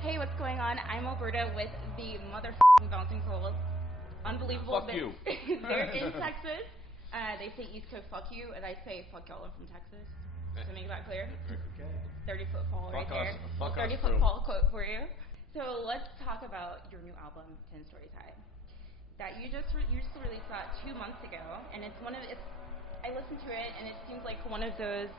Hey, what's going on? I'm Alberta with the Bouncing Souls. Unbelievable. Fuck you. They're in Texas. They say East Coast fuck you, and I say fuck y'all, I'm from Texas. To make that clear. Okay. 30-foot fall right there. Fuck us. 30-foot fall quote for you. So let's talk about your new album, 10 Stories High, that you just released that 2 months ago, and I listened to it, and it seems like one of those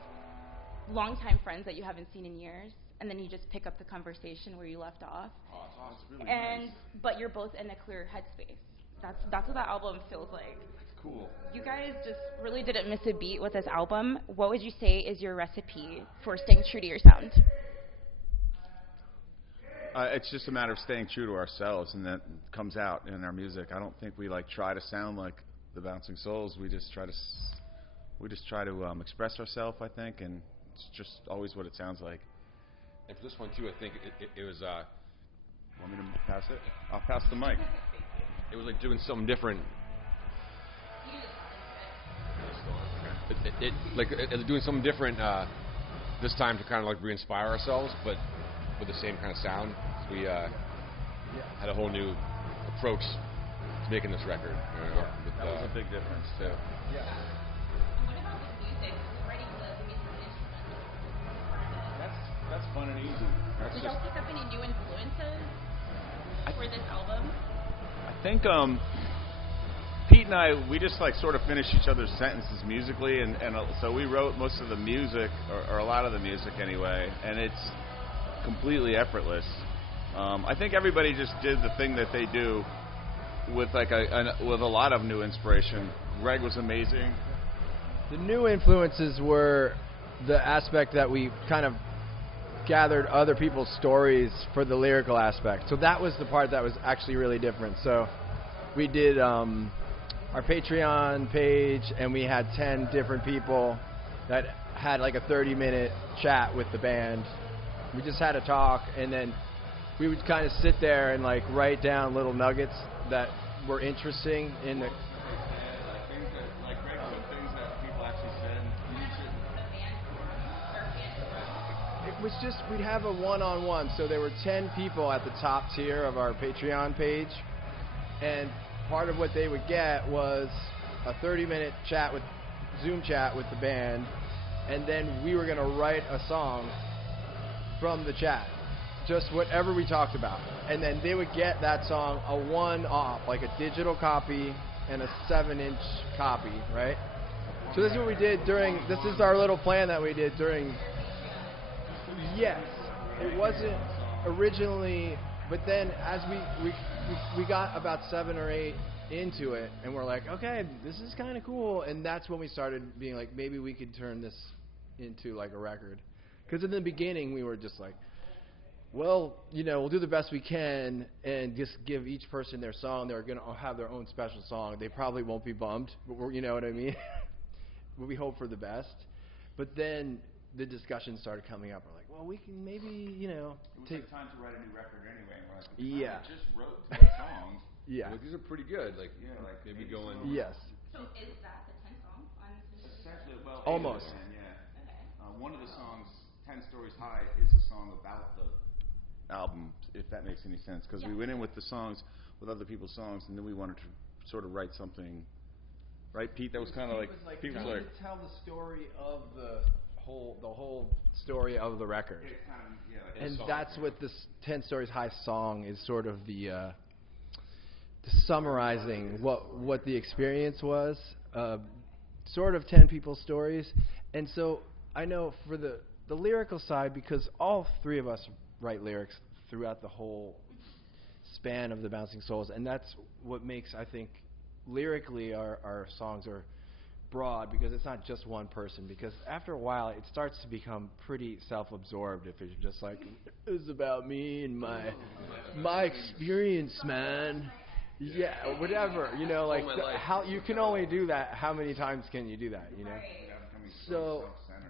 longtime friends that you haven't seen in years, and then you just pick up the conversation where you left off. Oh, it's awesome. Really and nice. But you're both in a clear headspace. That's what that album feels like. Cool. You guys just really didn't miss a beat with this album. What would you say is your recipe for staying true to your sound? It's just a matter of staying true to ourselves, and that comes out in our music. I don't think we try to sound like the Bouncing Souls. We just try to express ourselves, I think, and it's just always what it sounds like. And for this one too, I think it was. Want me to pass it? I'll pass the mic. It was like doing something different. Doing something different this time to kind of like re-inspire ourselves, but with the same kind of sound. So we had a whole new approach to making this record. That was a big difference. So. Yeah. And what about the music? Writing the music instruments? That's fun and easy. Did y'all pick up any new influences for this album? I think Pete and I, we just sort of finish each other's sentences musically, and so we wrote most of the music, or a lot of the music anyway, and it's completely effortless. I think everybody just did the thing that they do with with a lot of new inspiration. Greg was amazing. The new influences were the aspect that we kind of gathered other people's stories for the lyrical aspect. So that was the part that was actually really different. So we did our Patreon page, and we had 10 different people that had like a 30-minute chat with the band. We just had a talk, and then we would kind of sit there and write down little nuggets that were interesting in the. It was just, we'd have a one-on-one. So there were 10 people at the top tier of our Patreon page, and part of what they would get was a 30-minute Zoom chat with the band, and then we were going to write a song from the chat, just whatever we talked about. And then they would get that song, a one-off, like a digital copy and a 7-inch copy, right? So this is what we did this is our little plan that we did during. Yes, it wasn't originally, but then as we got about 7 or 8 into it, and we're like, okay, this is kind of cool, and that's when we started being like, maybe we could turn this into a record. Because in the beginning we were just like, well, we'll do the best we can and just give each person their song. They're going to have their own special song. They probably won't be bummed, but you know what I mean? But we hope for the best. But then the discussion started coming up. We're like, well, we can maybe, It was time to write a new record anyway. We're like, yeah. I just wrote 10 songs. Yeah. Well, these are pretty good. Maybe going. Yes. So is that the 10 songs on this? Essentially, well, almost. 10, yeah. Okay. One of the songs, 10 Stories High, is a song about the album, if that makes any sense. Because we went in with the songs, with other people's songs, and then we wanted to sort of write something. Right, Pete? That was kind of Pete was like, tell the story of the whole story of the record. And that's what this 10 Stories High song is, sort of the summarizing what the experience was, sort of 10 people's stories. And so I know for the lyrical side, because all three of us write lyrics throughout the whole span of the Bouncing Souls, and that's what makes, I think, lyrically our songs are broad, because it's not just one person. Because after a while it starts to become pretty self-absorbed if it's just like, it's about me and my experience, man. Yeah, whatever, how you can only do that, how many times can you do that, So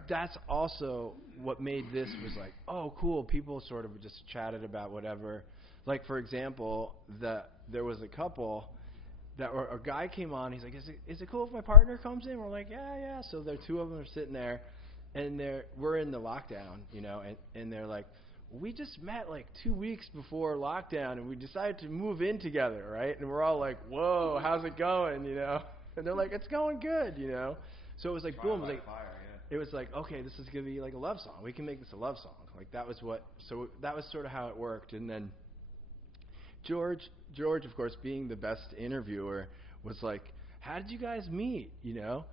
that's also what made this was like, oh cool, people sort of just chatted about whatever. Like, for example, there was a couple a guy came on. He's like, is it cool if my partner comes in? We're like, yeah. So the two of them are sitting there, and we're in the lockdown, and they're like, we just met like 2 weeks before lockdown, and we decided to move in together, right? And we're all like, whoa, how's it going, you know? And they're like, it's going good, you know? So it was like, boom, it was like, it was like, okay, this is going to be like a love song. We can make this a love song. Like, that was so that was sort of how it worked. And then George, of course, being the best interviewer, was like, how did you guys meet, you know?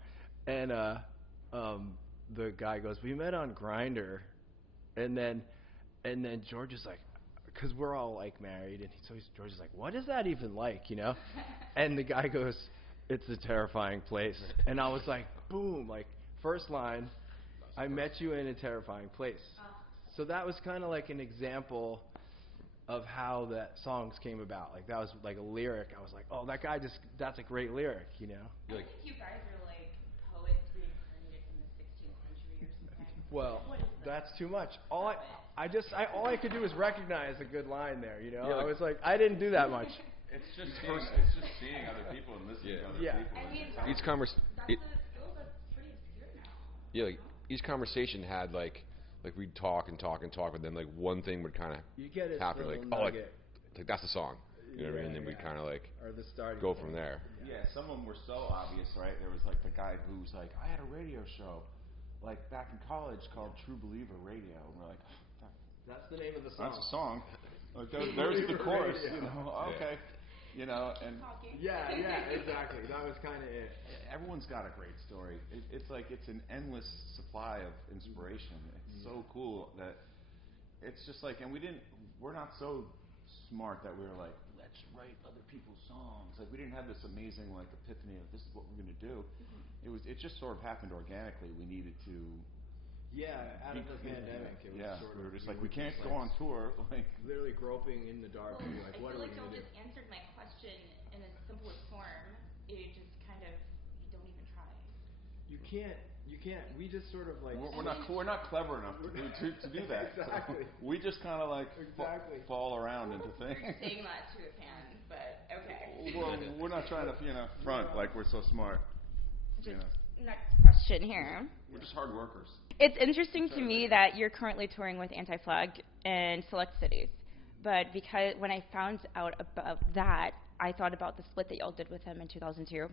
And the guy goes, we met on Grindr. And then George is like, because we're all like married, and George is like, what is that even like, you know? And the guy goes, it's a terrifying place. And I was like, boom, like, first line, I met you in a terrifying place. So that was kind of like an example of how that songs came about. Like, that was like a lyric. I was like, oh, that's a great lyric, you know? I think you guys are like poets reincarnated from the 16th century or something. Well, that's too much. All I could do was recognize a good line there, you know? Yeah, like, I was like, I didn't do that much. It's just seeing other people and listening to other people. I mean, each that's a skill that's pretty obscure now. Yeah, like each conversation had like we'd talk, but then like one thing would kind of happen, like nugget. like that's the song, you know what I mean? And then we'd kind of like or the starting go point. from there. Yeah, some of them were so obvious, right? There was like the guy who was like, I had a radio show, like back in college called True Believer Radio, and we're like, oh, That's the name of the song. that's a song. Like, there's the chorus, you know? Okay, you know, and Yeah, exactly. That was kind of it. everyone's got a great story. It's like it's an endless supply of inspiration. It's so cool that it's just like, and we're not so smart that we were like, let's write other people's songs. Like, we didn't have this amazing like epiphany of this is what we're going to do. It just sort of happened organically. We needed to. Yeah, out of the pandemic, it was sort of. We were just like, we can't go on tour. Like, literally groping in the dark and be like, what are we I feel going like to do? y'all just answered my question in its simplest form. You just kind of, you don't even try. You can't. We just sort of like. we're not clever enough to do that. Exactly. So we just kind of like fall around into things. You're saying that to a fan, but okay. Well, we're not trying to front like we're so smart. Just next question here. We're just hard workers. It's interesting to me that you're currently touring with Anti-Flag in select cities, but because when I found out about that, I thought about the split that y'all did with him in 2002,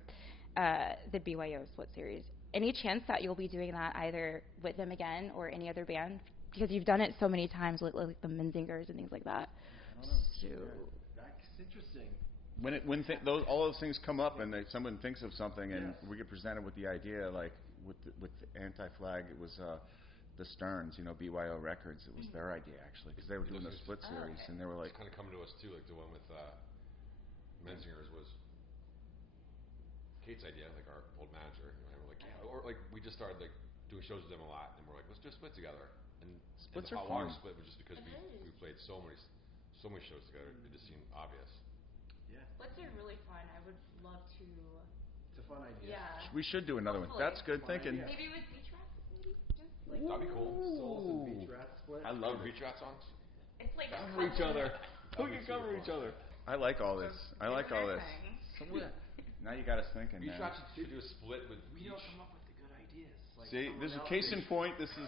the BYO split series. Any chance that you'll be doing that either with them again or any other band? Because you've done it so many times, like the Menzingers and things like that. So That's interesting. When all those things come up and someone thinks of something and we get presented with the idea, like with Anti-Flag, it was the Stearns, BYO Records. It was their idea actually, because they were doing the split series, and they were like, it's kind of coming to us too, like the one with Menzingers was Kate's idea, like our old manager, and we're like, or like we just started like doing shows with them a lot, and we're like, let's just split together. And Splits the are Hot Water fun. split was just because we played so many shows together, it just seemed obvious. Yeah. splits are really fun. I would love to. It's a fun idea. Yeah. we should do another one. Hopefully. That's good thinking. idea. Maybe with beach rats, maybe just like. That'd be cool. Soul and Beach Rat split. I love Beach Rat songs. It's like a cover each other. Who can cover each other? I like all this. I like all this. Now you got us thinking. Beach Man. Rats should do a split with We each. don't come up with the good ideas. Like See, this is case in point. This is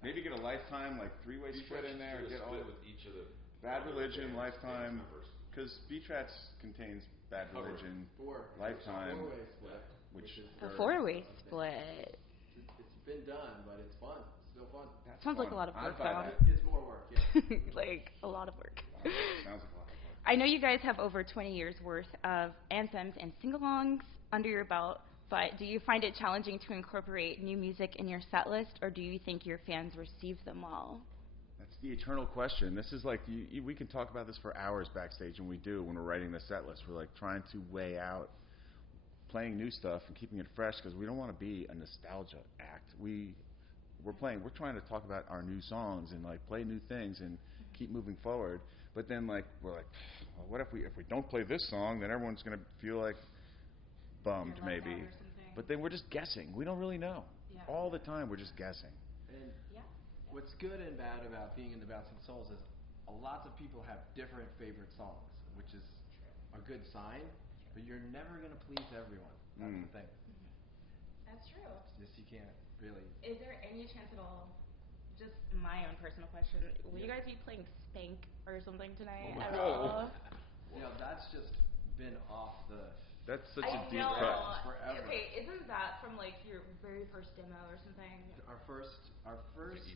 maybe get a Lifetime like three-way Beach split Rats in there. should do Get a all split with each of the Bad Religion, bands, Lifetime, members. because Beach Rats contains Bad Cover. Religion, Four. Lifetime, Four-way split. which is A very- four-way split. It's been done, but it's fun. It's still fun. Sounds like a fun. lot of work, I'd buy though. that. It's more work. Yeah. Like a lot of work. Sounds like a lot of fun. I know you guys have over 20 years worth of anthems and sing-alongs under your belt, but do you find it challenging to incorporate new music in your set list, or do you think your fans receive them well? That's the eternal question. This is like, we can talk about this for hours backstage, and we do when we're writing the set list. We're like trying to weigh out playing new stuff and keeping it fresh, because we don't want to be a nostalgia act. We're trying to talk about our new songs and like play new things and keep moving forward. But then like we're like, well, what if we don't play this song, then everyone's going to feel like bummed You're left maybe. out or something. But then we're just guessing. We don't really know. Yeah. All the time we're just guessing. And Yeah. what's good and bad about being in the Bouncing Souls is lots of people have different favorite songs, which is a good sign. But you're never going to please everyone. That's the thing. That's true. It's just you can't really. Is there any chance at all just my own personal question. Will you guys be playing Spank or something tonight? Oh my at God. all? That's just been off the. That's such I a deep know. cut. Forever. Okay, isn't that from like your very first demo or something? Our first. The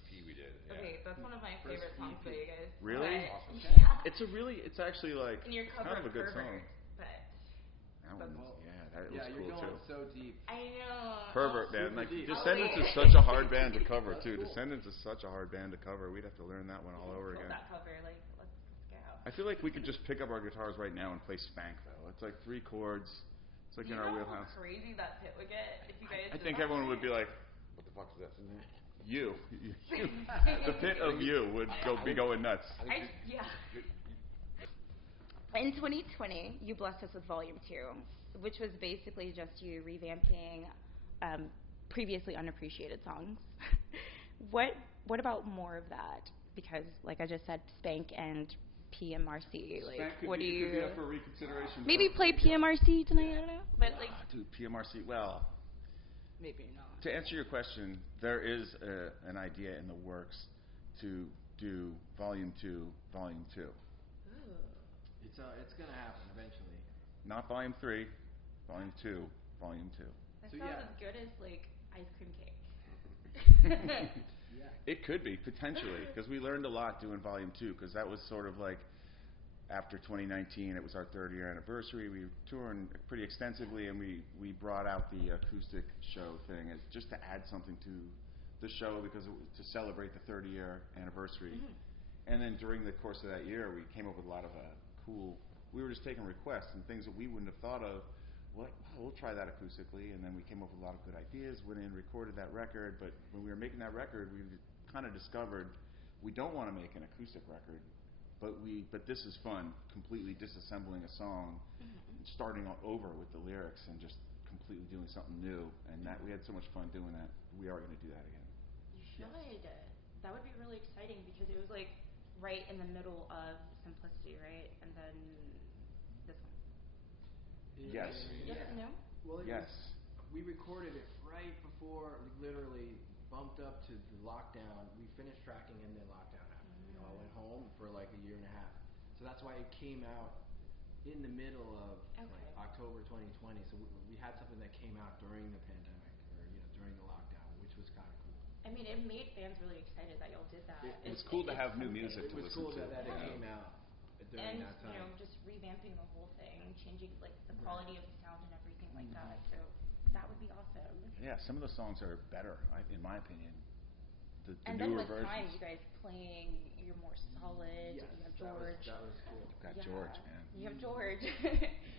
EP we did. Yeah. Okay, that's one of my First favorite songs EP. by you guys. Really? But, Awesome. yeah. It's actually like And your cover kind of a good Pervert, song. But That one, that Yeah, was you're cool going too. so deep. I know. Pervert, man. super Like deep. Descendants Oh, is wait. such a hard band to cover That's too. cool. Descendants is such a hard band to cover. We'd have to learn that one all over Killed again. that cover. Like, let's go. I feel like we could just pick up our guitars right now and play Spank though. It's like 3 chords. It's like Do you in our know wheelhouse. how crazy that pit would get if you guys I did think that? everyone would be like, What the fuck is this? you. The pit of you would be going nuts. Yeah. In 2020, you blessed us with Volume 2, which was basically just you revamping previously unappreciated songs. What about more of that? Because, like I just said, Spank and PMRC. Like, Spank could what be, do you? could be up for reconsideration. Maybe play PMRC tonight. I don't know, but like Dude, PMRC. Well, maybe not. to answer your question, there is an idea in the works to do Volume 2, Volume 2. It's gonna happen eventually. Not Volume 3, Volume 2, Volume 2. That So, sounds yeah. as good as like ice cream cake. Yeah. It could be, potentially, because we learned a lot doing Volume 2, because that was sort of like, after 2019, it was our 3rd-year anniversary. We were touring pretty extensively, and we brought out the acoustic show thing as just to add something to the show, because to celebrate the 30-year anniversary. Mm-hmm. And then during the course of that year, we came up with a lot of we were just taking requests and things that we wouldn't have thought of. We'll try that acoustically, and then we came up with a lot of good ideas, went in, recorded that record, but when we were making that record, we kind of discovered we don't want to make an acoustic record, but this is fun, completely disassembling a song, and starting all over with the lyrics and just completely doing something new, and that we had so much fun doing that. We are going to do that again. You should. That would be really exciting because it was like right in the middle of Simplicity, right? And then this one. Yes. Yes and no? Well, Yes. We recorded it right before we literally bumped up to the lockdown. We finished tracking and then lockdown happened. We all went home for like a year and a half. So that's why it came out in the middle of like October 2020. So we had something that came out during the pandemic or during the lockdown, which was kind of cool. I mean, it made fans really excited that y'all did that. It was cool to have new music It to was listen cool to. that it came out during And that time. just revamping the whole thing, changing like the quality of the sound and everything like that. So that would be awesome. Yeah, some of the songs are better, in my opinion. The And then newer with versions. time, you guys playing, you're more solid. Yes, you have George. That was cool. You've got Yeah, George, man. You have George.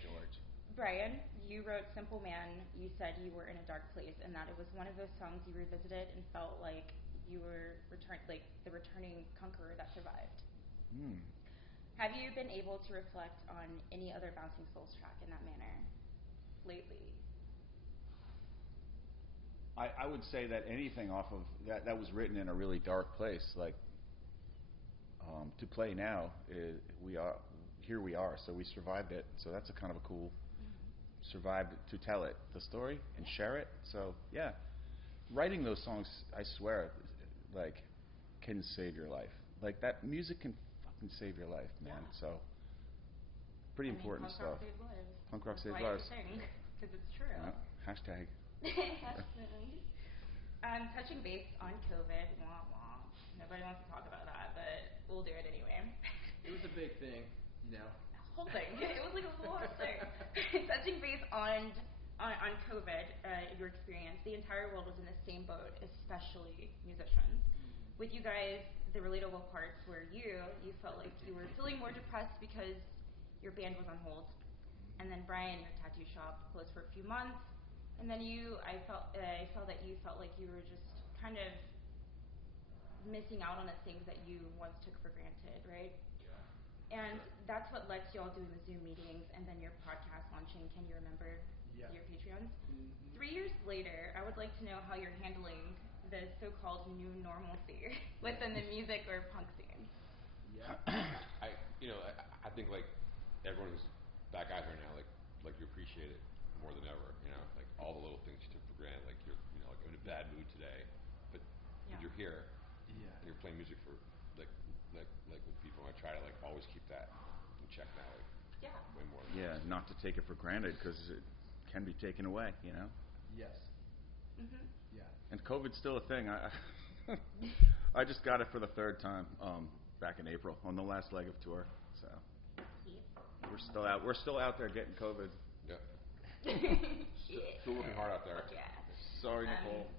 George. Brian, you wrote Simple Man. You said you were in a dark place and that it was one of those songs you revisited and felt like you were the returning conqueror that survived. Have you been able to reflect on any other Bouncing Souls track in that manner lately? I would say that anything off of that was written in a really dark place, like to play now, we are, so we survived it. So that's a kind of a cool survived to tell it, the story, and share it. So yeah, writing those songs, I swear, like can save your life. Like that music can fucking save your life, man. Yeah. So pretty important punk rock stuff. saves lives. Punk rock That's saves why lives. it's a thing, because it's true. Hashtag. Touching base on COVID, wah wah. Nobody wants to talk about that, but we'll do it anyway. It was a big thing, Whole thing. It was like a whole thing. Touching base on COVID, your experience, the entire world was in the same boat, especially musicians. With you guys, the relatable parts were you felt like you were feeling more depressed because your band was on hold. And then Brian, your tattoo shop closed for a few months. And then I saw that you felt like you were just kind of missing out on the things that you once took for granted, right? Yeah. And that's what led to y'all doing the Zoom meetings and then your podcast launching. Can you remember your Patreons? 3 years later, I would like to know how you're handling the so-called new normalcy within the music or punk scene. Yeah. I think like everyone who's back out here now, like you appreciate it more than ever. Like all the little things you took for granted. Like you're like in a bad mood today, but you're here. Yeah. and you're playing music for like with people. I try to like always keep that in check now, like way more. Yeah, not to take it for granted because it can be taken away, you know. Yes. Yeah. And COVID's still a thing. I just got it for the third time back in April on the last leg of tour. So we're still out there getting COVID. Yeah. Still working hard out there. Yeah. Sorry, Nicole.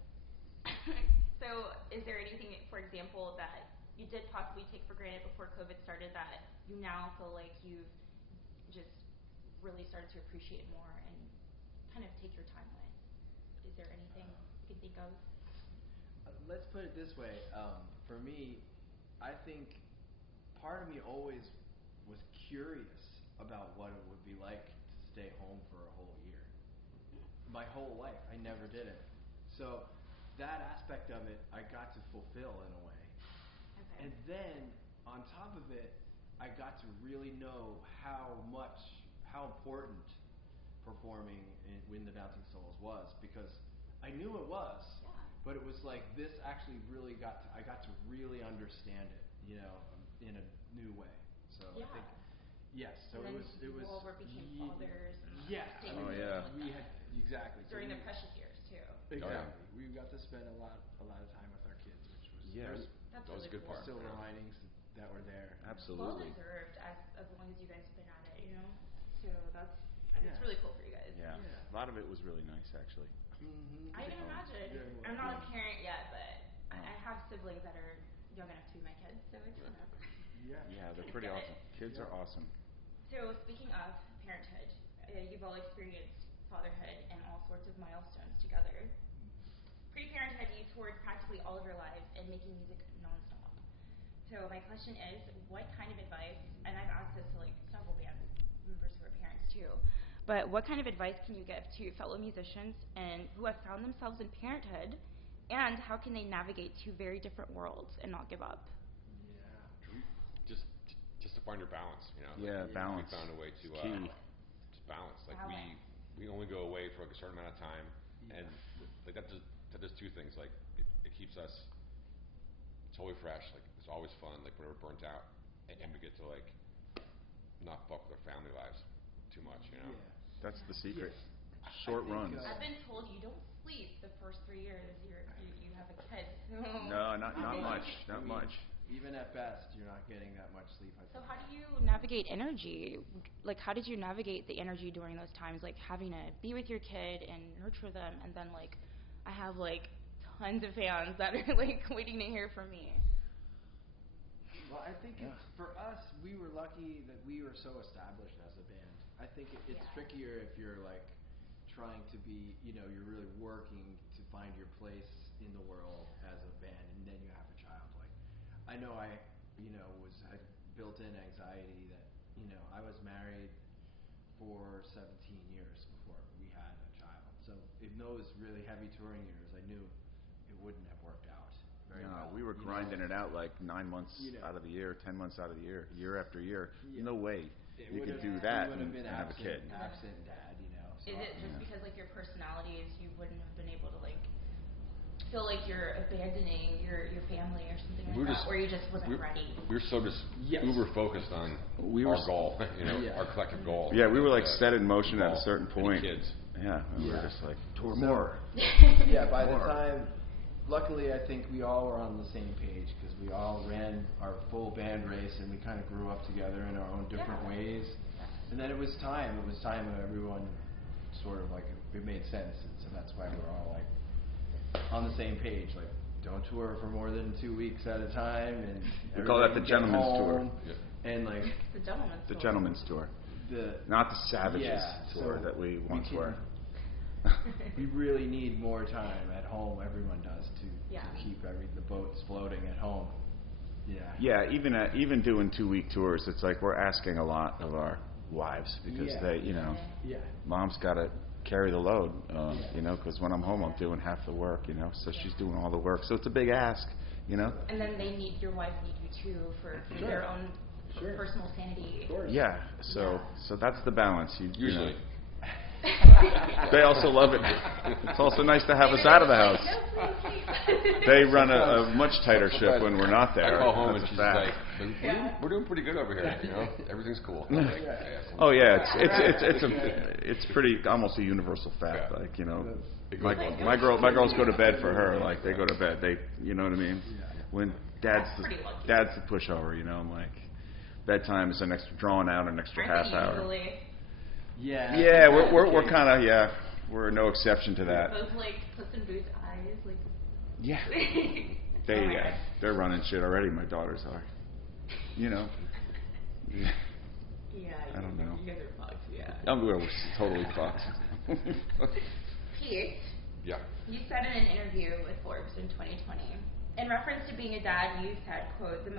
So, is there anything, for example, that you did possibly take for granted before COVID started that you now feel like you've just really started to appreciate more and kind of take your time with? Is there anything you can think of? Let's put it this way. For me, I think part of me always was curious about what it would be like to stay home for a whole year. My whole life, I never did it. So that aspect of it, I got to fulfill in a way. Okay. And then, on top of it, I got to really know how important performing in the Bouncing Souls was, because I knew it was, but it was like this actually really I got to really understand it, you know, in a new way. So I think, yes. So and it was. You all became fathers. And Yeah. We had exactly during so the precious years too. Exactly. We got to spend a lot of time with our kids, which was That's that was really a good cool. part. silver linings that were there. Absolutely. Well deserved, as long as you guys have been at it, you know. So it's really cool for you guys. Yeah. A lot of it was really nice, actually. Mm-hmm. I can imagine. I'm not a parent yet, but I have siblings that are young enough to be my kids, so it's kind of. Yeah, they're pretty awesome. Kids are awesome. So speaking of parenthood, you've all experienced fatherhood and all sorts of milestones together. Pre-parenthood, you toured practically all of your lives and making music nonstop. So my question is, what kind of advice, and I've asked this to like several band members who are parents too, but what kind of advice can you give to fellow musicians and who have found themselves in parenthood, and how can they navigate two very different worlds and not give up? Just to find your balance, you know. Balance. We found a way to just balance. Like we only go away for like a certain amount of time, and like that does two things. Like it keeps us totally fresh. Like it's always fun. Like we're never burnt out, and we get to like not fuck with our family lives too much, you know. That's the secret. Short runs. I've been told you don't sleep the first 3 years you have a kid. No, not much. Not much. Even at best, you're not getting that much sleep. So how do you navigate energy? Like, how did you navigate the energy during those times? Like, having to be with your kid and nurture them, and then, like, I have, like, tons of fans that are, like, waiting to hear from me. Well, I think for us, we were lucky that we were so established as a band. I think it's trickier if you're, like, trying to be, you know, you're really working to find your place in the world as a band, and then you have a child. Like, I know I, you know, had built-in anxiety that, you know, I was married for 17 years before we had a child. So in those really heavy touring years, I knew it wouldn't have worked out very well. We were grinding it out like 9 months out of the year, 10 months out of the year, year after year. No way you could do that and have a kid. Absent dad, you know. So is it just because, like, your personalities, you wouldn't have been able to, like, feel like you're abandoning your family or something like that, or you just wasn't ready? We were so uber focused on our goal, you know, our collective goal. Yeah, we were like set in motion at a certain point. Kids. Yeah, we were just like tour more. By the time, luckily, I think we all were on the same page because we all ran our full band race and we kind of grew up together in our own different ways. And then it was time when everyone sort of like it made sense, and so that's why we're all like on the same page, like don't tour for more than 2 weeks at a time, and we call that the gentleman's tour. And like the gentleman's tour, not the savages tour that we once were. We really need more time at home. Everyone does to keep the boats floating at home. Even doing 2-week tours, it's like we're asking a lot of our wives because they, you know, mom's got to carry the load, you know, because when I'm home, I'm doing half the work, you know, so she's doing all the work. So it's a big ask, you know. And then your wives need you too for their own personal sanity. So that's the balance. Usually. They also love it. It's also nice to have us out of the house. They run a much tighter ship when we're not there. I call home That's and she's fact. like, we're doing pretty good over here. You know, everything's cool. I'm like, Oh yeah, it's pretty almost a universal fact. Like, you know, my girls go to bed for her. Like, they go to bed. You know what I mean? When dad's the pushover. You know, I'm like, bedtime is an extra drawn out an extra half hour. Yeah, we're kind of we're no exception to that. Those like Puss in Boots eyes, like. Yeah. They're running shit already. My daughters are. You know. Yeah. I don't know. You guys are fucked. Yeah. We're totally fucked. Pete. Yeah. You said in an interview with Forbes in 2020, in reference to being a dad, you said, "quote The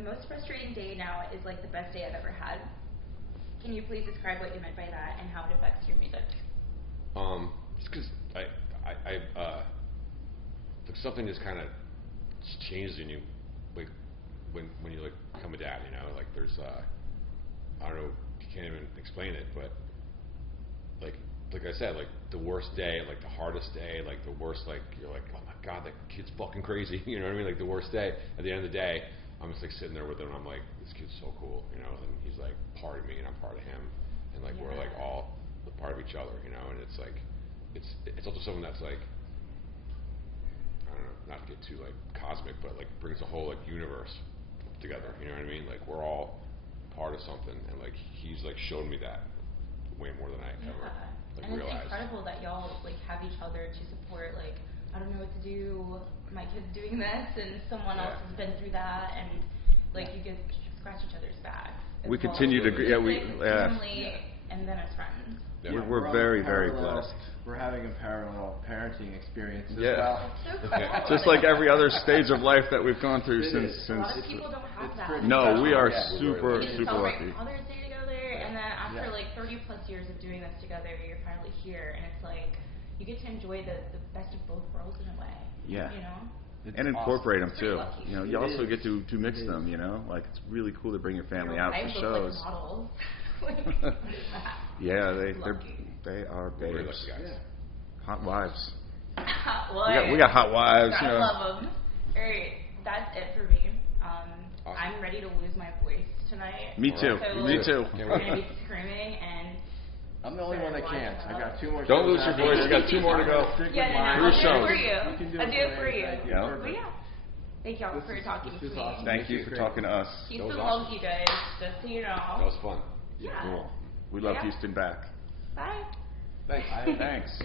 most frustrating day now is like the best day I've ever had." Can you please describe what you meant by that and how it affects your music? Just because like something just kind of changes in you, like when you like become a dad. You know, like there's I don't know, you can't even explain it, but like I said, like the worst day, like the hardest day, like the worst, like you're like, oh my god, that kid's fucking crazy. You know what I mean? Like the worst day. At the end of the day, I'm just like sitting there with him. And I'm like, this kid's so cool, you know. And he's like part of me, and I'm part of him, and like we're like all a part of each other, you know. And it's like, it's also something that's like, I don't know, not to get too like cosmic, but like brings the whole like universe together. You know what I mean? Like we're all part of something, and like he's like shown me that way more than I ever like and realized. It's incredible that y'all like have each other to support. Like, I don't know what to do. My kid's doing this, and someone else has been through that, and like you can scratch each other's backs. We continue to family, and then as friends. Yeah. We're very, very blessed. We're having a parallel parenting experience as Yeah. well. Just like every other stage of life that we've gone through since. A lot of people don't have that. No, we are Yeah. super You lucky. celebrate Father's Day together, and then after like 30 plus years of doing this together, you're finally here, and it's like you get to enjoy the best of both worlds in a way. Yeah. You know. And incorporate them Pretty too. lucky. You know, you also get to mix them. You know, like it's really cool to bring your family out for shows. Like models. Yeah, Lucky. they are We're babes. lucky guys. Hot wives. Hot wives. We got hot wives. Gotta You know. love them. All right, that's it for me. I'm ready to lose my voice tonight. Me too. So Me too. We're gonna be screaming, and I'm the only one that can't. I got 2 more. Don't shows lose your after voice. this. You got 2 more to go. yeah, mine. no, I'll do shows. it for you. You can do I'll it do it for for me. you. Yeah. But yeah, thank y'all for talking to This is me. awesome. Thank you for talking to us. Houston was loves awesome. you guys, just so you know. That was fun. Yeah. Cool. We love Yeah. Houston back. Bye. Thanks. Thanks.